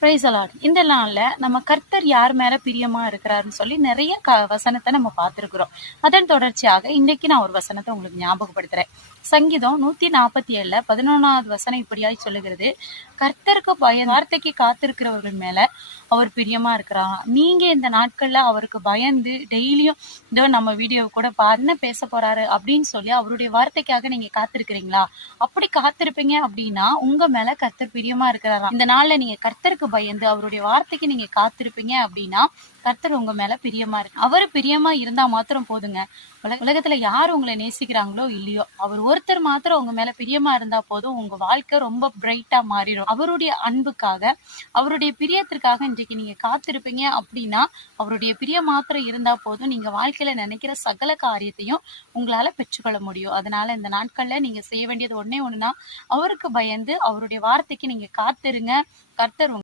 Price allot. இந்த நாள்ல நம்ம கர்த்தர் யார் மேல பிரியமா இருக்கிறாருன்னு சொல்லி நிறைய வசனத்தை நம்ம பார்த்திருக்கிறோம். அதன் தொடர்ச்சியாக இன்னைக்கு நான் ஒரு வசனத்தை உங்களுக்கு ஞாபகப்படுத்துறேன். சங்கீதம் 147 11வது வசனம் இப்படியாய் சொல்லுகிறது, கர்த்தருக்கு வார்த்தைக்கு காத்திருக்கிறவர்கள் மேல அவர் பிரியமா இருக்கிறாராம். நீங்க இந்த நாட்கள்ல அவருக்கு பயந்து டெய்லியும் இதோ நம்ம வீடியோ கூட என்ன பேச போறாரு அப்படின்னு சொல்லி அவருடைய வார்த்தைக்காக நீங்க காத்திருக்கிறீங்களா? அப்படி காத்திருப்பீங்க அப்படின்னா உங்க மேல கர்த்தர் பிரியமா இருக்கிறாராம். இந்த நாள்ல நீங்க கர்த்தருக்கு பயந்து அவருடைய வார்த்தைக்கு நீங்க காத்திருப்பீங்க அப்படின்னா கர்த்தர் உங்க மேல பிரியமா இருக்கு. அவரு பிரியமா இருந்தா மாத்திரம் போதுங்க. உலகத்துல யார் உங்களை நேசிக்கிறாங்களோ இல்லையோ, அவர் ஒருத்தர் மாத்திரம் உங்க மேல பிரியமா இருந்தா போதும், உங்க வாழ்க்கை ரொம்ப பிரைட்டா மாறிடும். அவருடைய அன்புக்காக, அவருடைய பிரியத்திற்காக இன்றைக்கு நீங்க காத்திருப்பீங்க அப்படின்னா அவருடைய பிரியம் மாத்திரம் இருந்தா போதும், நீங்க வாழ்க்கையில நினைக்கிற சகல காரியத்தையும் உங்களால பெற்றுக்கொள்ள முடியும். அதனால இந்த நாட்கள்ல நீங்க செய்ய வேண்டியது ஒன்னே ஒண்ணுனா, அவருக்கு பயந்து அவருடைய வார்த்தைக்கு நீங்க காத்திருங்க. கர்த்தர்